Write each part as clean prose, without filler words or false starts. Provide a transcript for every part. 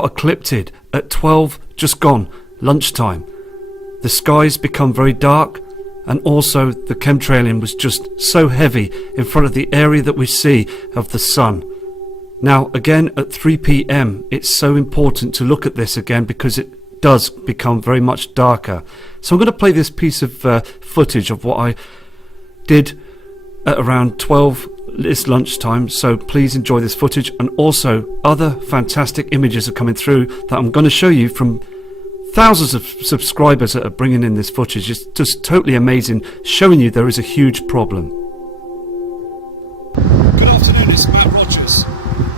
eclipsed at 12 just gone lunchtime. The skies become very dark, and also the chemtrailing was just so heavy in front of the area that we see of the sun. Now again at 3 p.m. it's so important to look at this again because it does become very much darker. So I'm going to play this piece of footage of what I did at around 12 this lunchtime, so please enjoy this footage, and also other fantastic images are coming through that I'm going to show you from thousands of subscribers that are bringing in this footage. It's just totally amazing, showing you there is a huge problem. Good afternoon, it's Matt Rogers.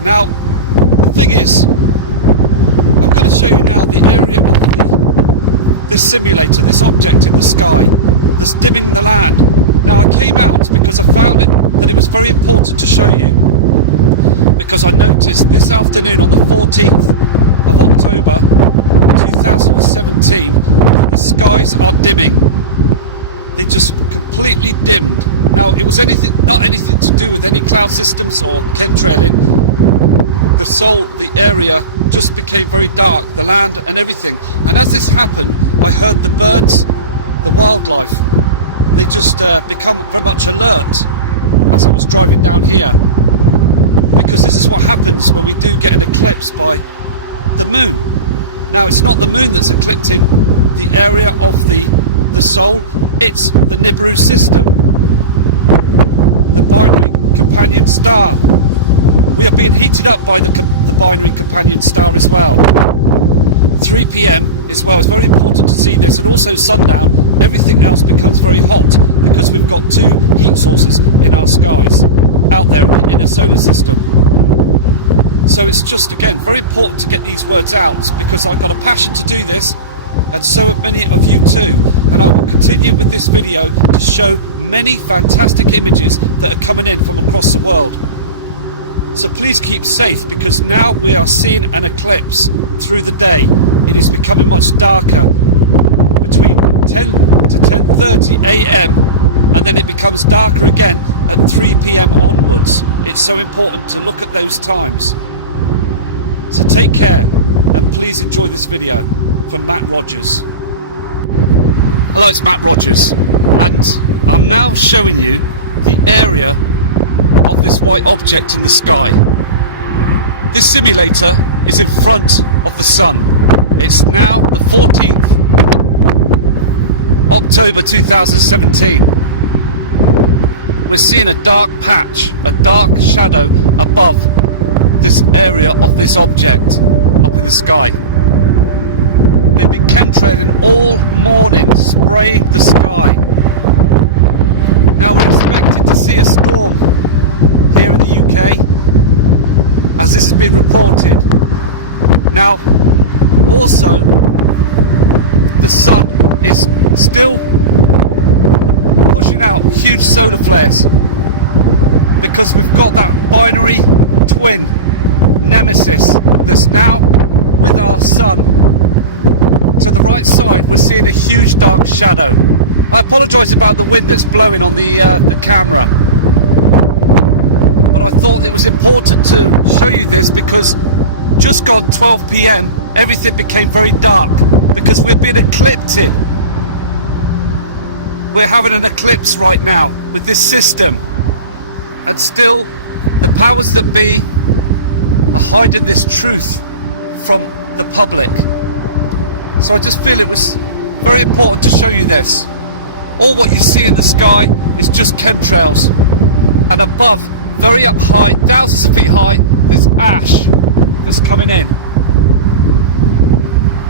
Now, the thing is, I'm going to show you now the area of this simulator, this object in the sky, that's dimming the land. Now I came out because I found that it was very important to show you, because I noticed this afternoon on the 14th of October 2017 the skies are dimming. They just completely dimmed. Now it was not anything to do with any cloud systems or chemtrailing. The area just became very dark, the land and everything. And as this happened, I heard the birds, the wildlife, they just become very much alert as I was driving down here. Because this is what happens when we do get an eclipse by the moon. Now it's not the moon that's eclipsing the area of the Sol, it's the Nibiru system, the binary companion star. We are being heated up by the binary companion star as well. 3 p.m. as well. It's very important to see this, and also sundown. Everything else becomes very hot because we've got two heat sources in our skies out there in a solar system. So it's just, again, very important to get these words out, because I've got a passion to do this, and so have many of you too. And I will continue with this video to show many fantastic images that are coming in from across the world. So please keep safe, because now we are seeing an eclipse through the day. It is becoming much darker between 10 to 10:30 a.m. and then it becomes darker again at 3 p.m. onwards. It's so important to look at those times. So take care, and please enjoy this video from Matt Rogers. Hello, it's Matt Rogers, and I'm now showing you the area of this white object in the sky. This simulator is in front of the sun. It's now the 14th October 2017. We're seeing a dark patch, a dark shadow above this area of this object up in the sky. We've been chemtrailing all morning, spraying the sky. Now we're expected to see a storm here in the UK, as this has been reported. Now, also, the sun is still pushing out huge solar flares, because we've got that binary twin nemesis that's now with our sun. To the right side, we're seeing a huge dark shadow. I apologise about the wind that's blowing on the camera, but I thought it was important to show you this, because just gone 12 p.m. everything became very dark because we've been eclipsing. We're having an eclipse right now with this system, and still the powers that be are hiding this truth from the public. So I just feel it was very important to show you this. All what you see in the sky is just chemtrails, and above, very up high, thousands of feet high, there's ash that's coming in.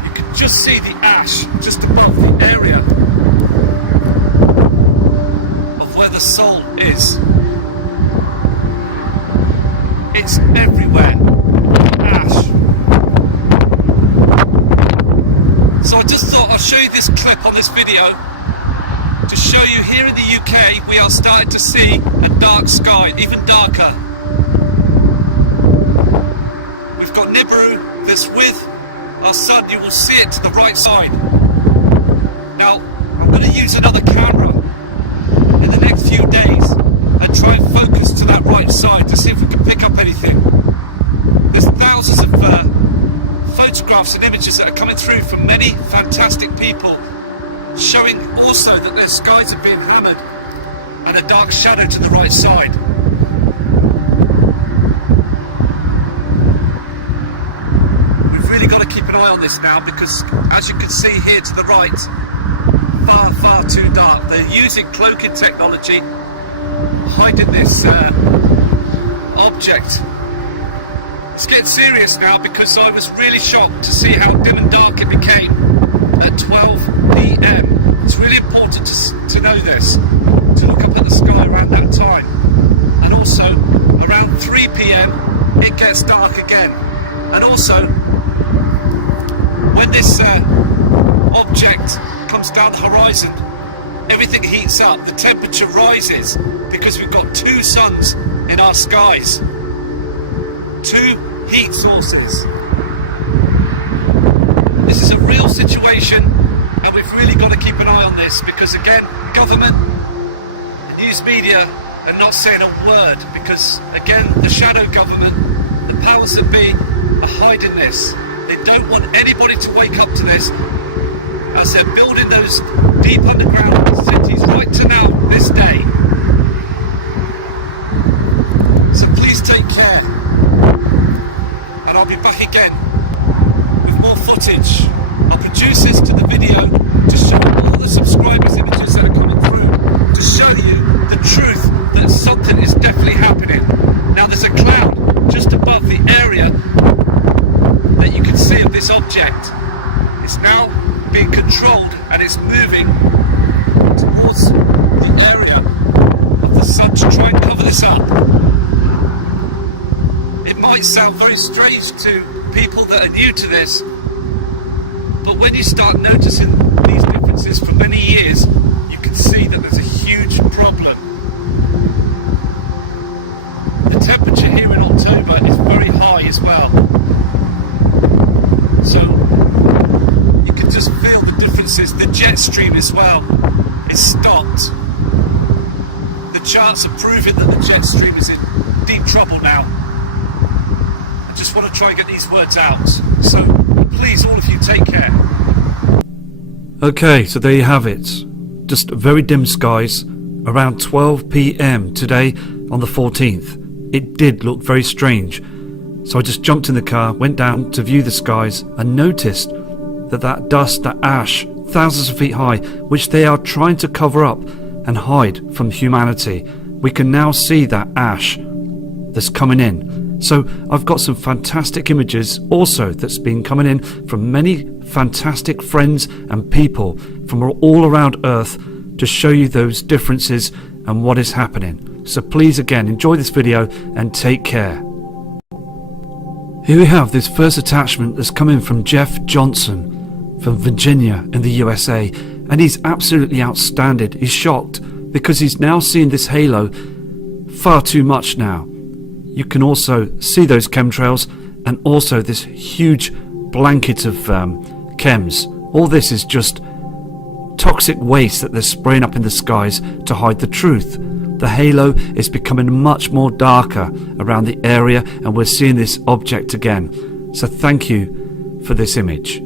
You can just see the ash just above the area of where the Sol is. It's everywhere, ash. So I just thought I'd show you this clip on this video to show you here in the UK we are starting to see a dark sky, even darker. We've got Nibiru that's with our sun. You will see it to the right side. Now I'm going to use another camera in the next few days and try and focus to that right side to see if we can pick up anything. There's thousands of photographs and images that are coming through from many fantastic people, showing also that their skies are being hammered and a dark shadow to the right side. We've really got to keep an eye on this now, because as you can see here to the right, far too dark. They're using cloaking technology, hiding this object. It's getting serious now, because I was really shocked to see how dim and dark it became at 12 p.m. It's really important to know this, to look up at the sky around that time. And also, around 3 p.m, it gets dark again. And also, when this object comes down the horizon, everything heats up, the temperature rises, because we've got two suns in our skies. Two heat sources. This is a real situation, and we've really got to keep an eye on this, because again, government, the news media are not saying a word, because again, the shadow government, the powers that be, are hiding this. They don't want anybody to wake up to this, as they're building those deep underground cities right to now, this day. So please take care, and I'll be back again with more footage. I'll produce this to the video to show all the subscribers' images that are coming through, to show you the truth that something is definitely happening. Now there's a cloud just above the area that you can see of this object. It's now being controlled, and it's moving towards the area of the sun to try and cover this up. It might sound very strange to people that are new to this, but when you start noticing these differences for many years, you can see that there's a huge problem. The temperature here in October is very high as well, so you can just feel the differences. The jet stream as well is stopped. The charts are proving that the jet stream is in deep trouble now. I just want to try and get these words out, so please, all of you, take care. Okay, so there you have it. Just very dim skies around 12 p.m. today on the 14th. It did look very strange. So I just jumped in the car, went down to view the skies, and noticed that dust, that ash, thousands of feet high, which they are trying to cover up and hide from humanity. We can now see that ash that's coming in. So I've got some fantastic images also that's been coming in from many fantastic friends and people from all around Earth to show you those differences and what is happening. So please again, enjoy this video and take care. Here we have this first attachment that's coming from Jeff Johnson from Virginia in the USA, and he's absolutely outstanding. He's shocked because he's now seeing this halo far too much now. You can also see those chemtrails and also this huge blanket of chems. All this is just toxic waste that they're spraying up in the skies to hide the truth. The halo is becoming much more darker around the area, and we're seeing this object again. So thank you for this image.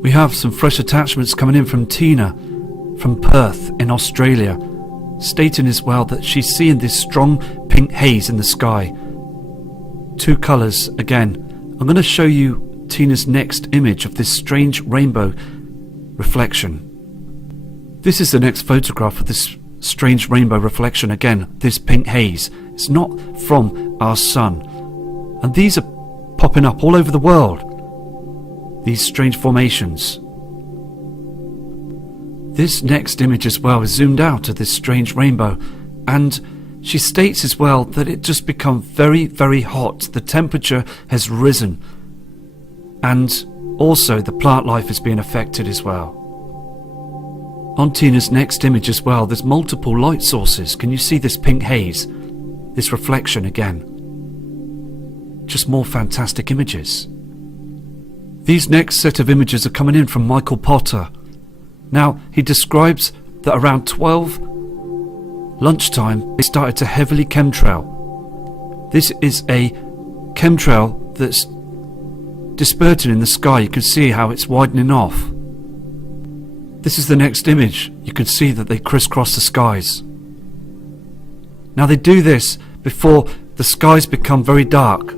We have some fresh attachments coming in from Tina from Perth in Australia, stating as well that she's seeing this strong pink haze in the sky. Two colours again. I'm going to show you Tina's next image of this strange rainbow reflection. This is the next photograph of this strange rainbow reflection again, this pink haze. It's not from our sun. And these are popping up all over the world, these strange formations. This next image as well is zoomed out of this strange rainbow, and she states as well that it just become very, very hot. The temperature has risen, and also the plant life is being affected as well. On Tina's next image as well, there's multiple light sources. Can you see this pink haze? This reflection again. Just more fantastic images. These next set of images are coming in from Michael Potter. Now, he describes that around 12 lunchtime, it started to heavily chemtrail. This is a chemtrail that's dispersing in the sky. You can see how it's widening off. This is the next image. You can see that they crisscross the skies. Now they do this before the skies become very dark.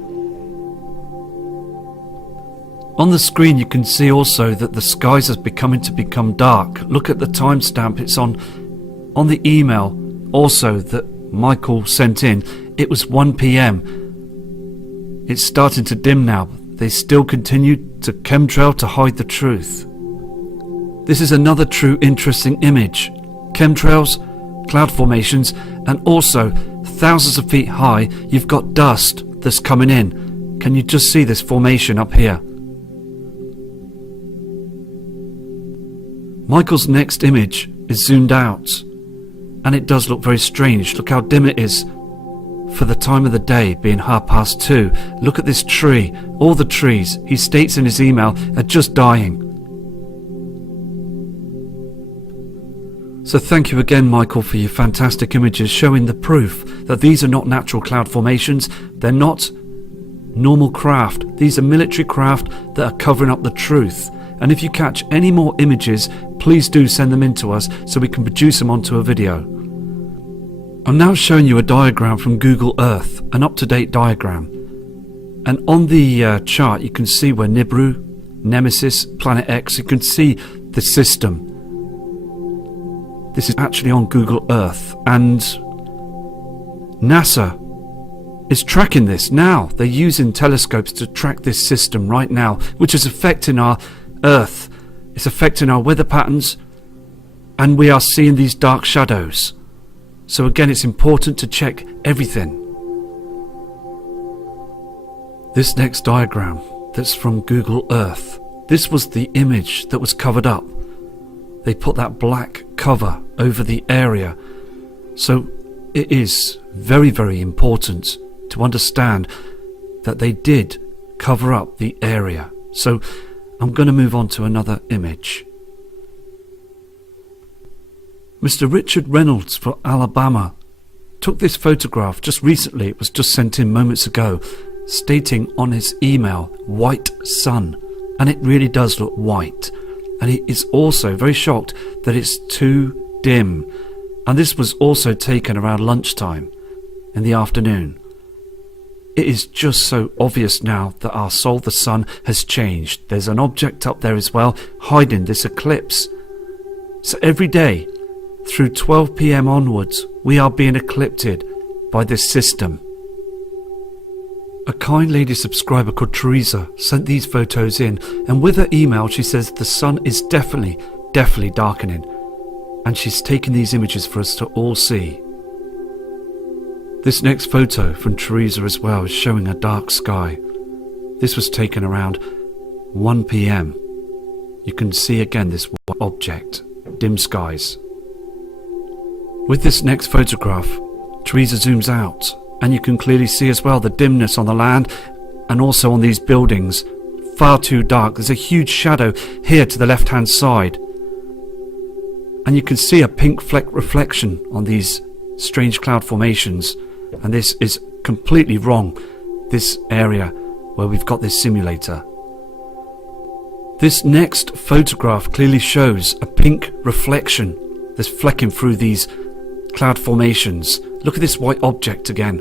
On the screen you can see also that the skies are becoming to become dark. Look at the timestamp. It's on the email also that Michael sent in. It was 1 p.m. It's starting to dim now. They still continue to chemtrail to hide the truth. This is another true interesting image. Chemtrails, cloud formations, and also thousands of feet high you've got dust that's coming in. Can you just see this formation up here? Michael's next image is zoomed out, and it does look very strange. Look how dim it is for the time of the day, being 2:30. Look at this tree. All the trees, he states in his email, are just dying. So thank you again, Michael, for your fantastic images showing the proof that these are not natural cloud formations. They're not normal craft. These are military craft that are covering up the truth. And if you catch any more images, please do send them in to us so we can produce them onto a video. I'm now showing you a diagram from Google Earth, an up-to-date diagram. And on the chart you can see where Nibiru, Nemesis, Planet X, you can see the system. This is actually on Google Earth, and NASA is tracking this now. They're using telescopes to track this system right now, which is affecting our Earth. It's affecting our weather patterns, and we are seeing these dark shadows. So again, it's important to check everything. This next diagram that's from Google Earth, this was the image that was covered up. They put that black cover over the area. So it is very, very important to understand that they did cover up the area. So I'm going to move on to another image. Mr. Richard Reynolds for Alabama took this photograph just recently. It was just sent in moments ago, stating on his email, white sun. And it really does look white. And he is also very shocked that it's too dim. And this was also taken around lunchtime in the afternoon. It is just so obvious now that our soul, the sun, has changed. There's an object up there as well, hiding this eclipse. So every day, through 12 p.m. onwards, we are being eclipsed by this system. A kind lady subscriber called Teresa sent these photos in, and with her email she says the sun is definitely darkening, and she's taken these images for us to all see. This next photo from Teresa as well is showing a dark sky. This was taken around 1 p.m. You can see again this object, dim skies. With this next photograph, Teresa zooms out, and you can clearly see as well the dimness on the land and also on these buildings. Far too dark. There's a huge shadow here to the left hand side. And you can see a pink fleck reflection on these strange cloud formations. And this is completely wrong, this area where we've got this simulator. This next photograph clearly shows a pink reflection that's flecking through these cloud formations. Look at this white object again,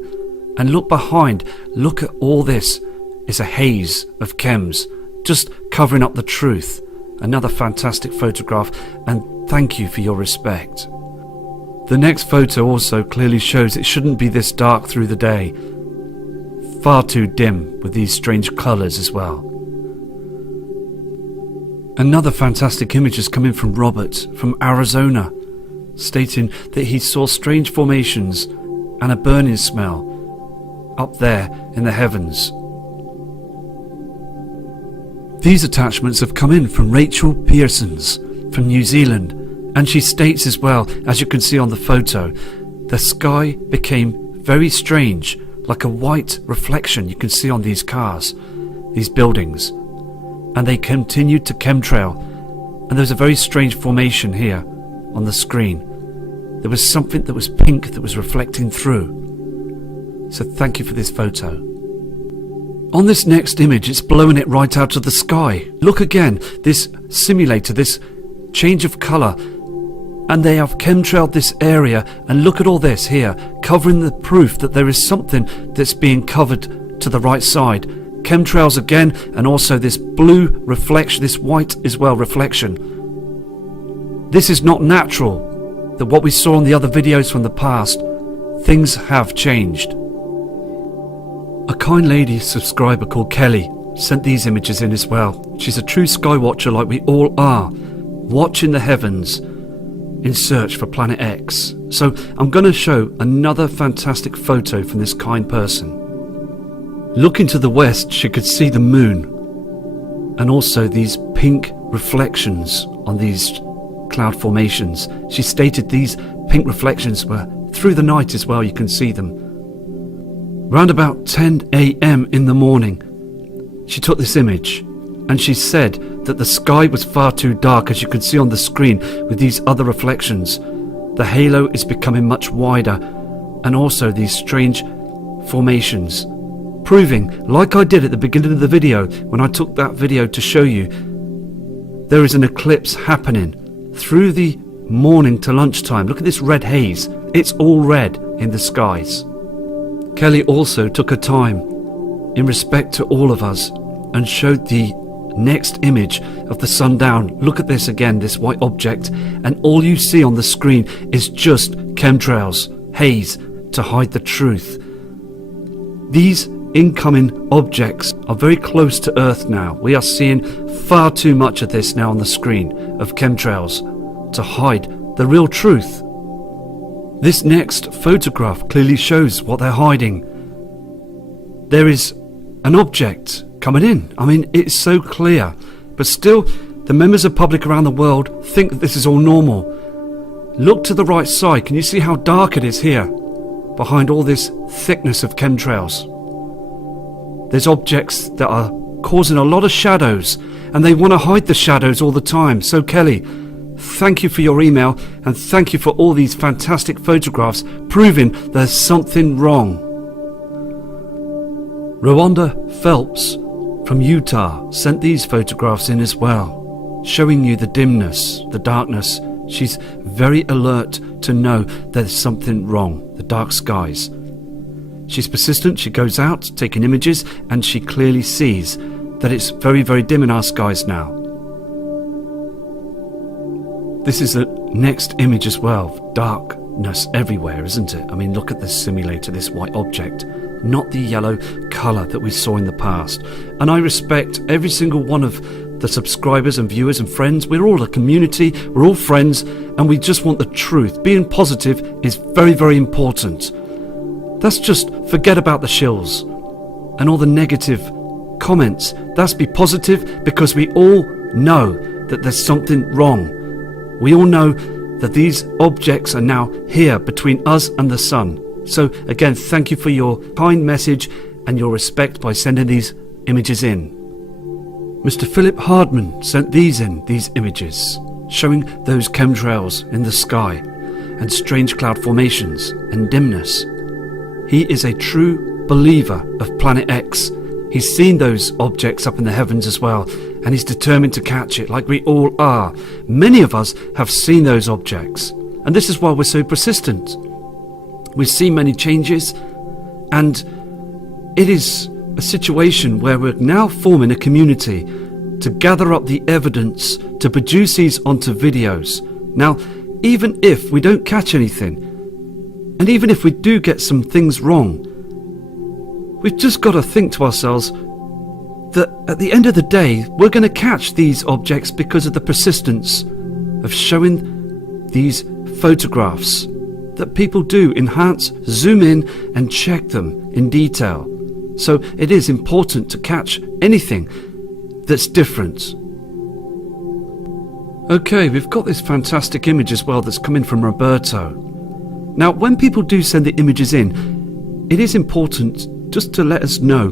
and look behind. Look at all this. It's a haze of chems just covering up the truth. Another fantastic photograph, and thank you for your respect. The next photo also clearly shows it shouldn't be this dark through the day. Far too dim with these strange colours as well. Another fantastic image is coming from Robert from Arizona, stating that he saw strange formations and a burning smell up there in the heavens. These attachments have come in from Rachel Pearsons from New Zealand, and she states as well, as you can see on the photo, the sky became very strange, like a white reflection you can see on these cars, these buildings, and they continued to chemtrail, and there's a very strange formation here on the screen. There was something that was pink that was reflecting through. So thank you for this photo. On this next image, it's blowing it right out of the sky. Look again, this simulator, this change of colour. And they have chemtrailed this area, and look at all this here, covering the proof that there is something that's being covered to the right side. Chemtrails again, and also this blue reflection, this white as well reflection. This is not natural. That what we saw in the other videos from the past, things have changed. A kind lady subscriber called Kelly sent these images in as well. She's a true sky watcher like we all are, watching the heavens in search for Planet X. So I'm going to show another fantastic photo from this kind person. Looking to the west, she could see the moon and also these pink reflections on these cloud formations. She stated these pink reflections were through the night as well, you can see them. Round about 10 a.m. in the morning, she took this image, and she said that the sky was far too dark, as you can see on the screen with these other reflections. The halo is becoming much wider, and also these strange formations, proving, like I did at the beginning of the video when I took that video to show you, there is an eclipse happening through the morning to lunchtime. Look at this red haze. It's all red in the skies. Kelly also took her time in respect to all of us and showed the next image of the sundown. Look at this again, this white object, and all you see on the screen is just chemtrails, haze, to hide the truth. These incoming objects are very close to Earth now. We are seeing far too much of this now on the screen of chemtrails to hide the real truth. This next photograph clearly shows what they're hiding. There is an object coming in. I mean, it's so clear, but still the members of public around the world think that this is all normal. Look to the right side. Can you see how dark it is here behind all this thickness of chemtrails? There's objects that are causing a lot of shadows, and they want to hide the shadows all the time. So Kelly, thank you for your email, and thank you for all these fantastic photographs proving there's something wrong. Rwanda Phelps from Utah sent these photographs in as well, showing you the dimness, the darkness. She's very alert to know there's something wrong, the dark skies. She's persistent, she goes out taking images, and she clearly sees that it's very, very dim in our skies now. This is the next image as well. Darkness everywhere, isn't it? I mean, look at this simulator, this white object, not the yellow colour that we saw in the past. And I respect every single one of the subscribers and viewers and friends. We're all a community, we're all friends, and we just want the truth. Being positive is very, very important. That's just forget about the shills and all the negative comments. That's be positive, because we all know that there's something wrong. We all know that these objects are now here between us and the sun. So again, thank you for your kind message and your respect by sending these images in. Mr. Philip Hardman sent these images, showing those chemtrails in the sky and strange cloud formations and dimness. He is a true believer of Planet X. He's seen those objects up in the heavens as well, and he's determined to catch it, like we all are. Many of us have seen those objects, and this is why we're so persistent. We've seen many changes, and it is a situation where we're now forming a community to gather up the evidence to produce these onto videos. Now, even if we don't catch anything, and even if we do get some things wrong, we've just got to think to ourselves that at the end of the day, we're going to catch these objects because of the persistence of showing these photographs that people do enhance, zoom in and check them in detail. So it is important to catch anything that's different. Okay, we've got this fantastic image as well that's coming from Roberto. Now, when people do send the images in, it is important just to let us know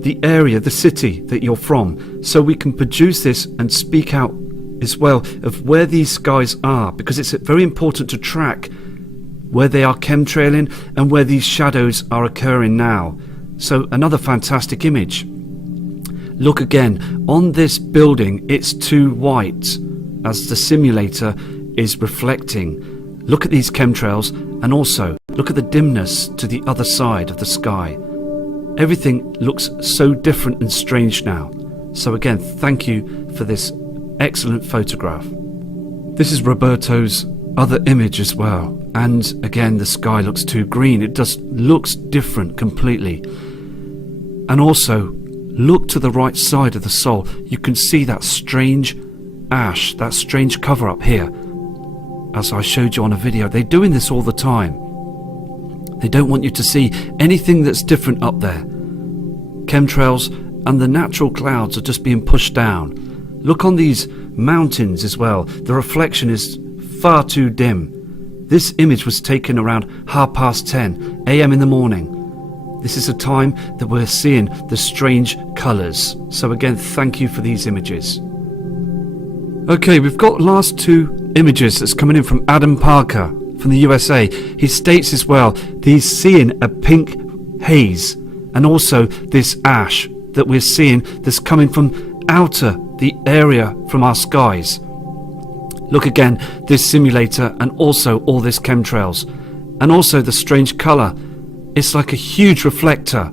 the area, the city that you're from, so we can produce this and speak out as well of where these skies are, because it's very important to track where they are chemtrailing and where these shadows are occurring now. So another fantastic image. Look again, on this building it's too white as the simulator is reflecting. Look at these chemtrails, and also look at the dimness to the other side of the sky. Everything looks so different and strange now. So again, thank you for this excellent photograph. This is Roberto's other image as well, and again the sky looks too green. It just looks different completely. And also look to the right side of the Sol. You can see that strange ash, that strange cover up here. As I showed you on a video, they're doing this all the time. They don't want you to see anything that's different up there. Chemtrails and the natural clouds are just being pushed down. Look on these mountains as well. The reflection is far too dim. This image was taken around 10:30 a.m. in the morning. This is a time that we're seeing the strange colours. So again, thank you for these images. Okay, we've got last two images that's coming in from Adam Parker from the USA. He states as well that he's seeing a pink haze and also this ash that we're seeing that's coming from outer the area from our skies. Look again, this simulator and also all this chemtrails and also the strange colour. It's like a huge reflector.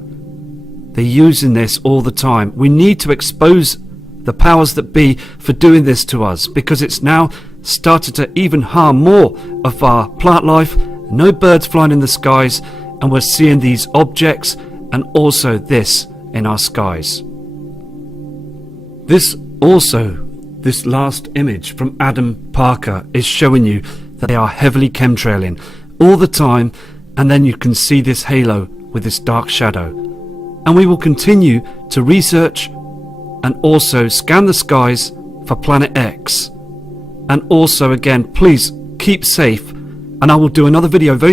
They're using this all the time. We need to expose the powers that be for doing this to us, because it's now started to even harm more of our plant life. No birds flying in the skies, and we're seeing these objects and also this in our skies. This last image from Adam Parker is showing you that they are heavily chemtrailing all the time, and then you can see this halo with this dark shadow. And we will continue to research and also scan the skies for Planet X. And also again, please keep safe, and I will do another video very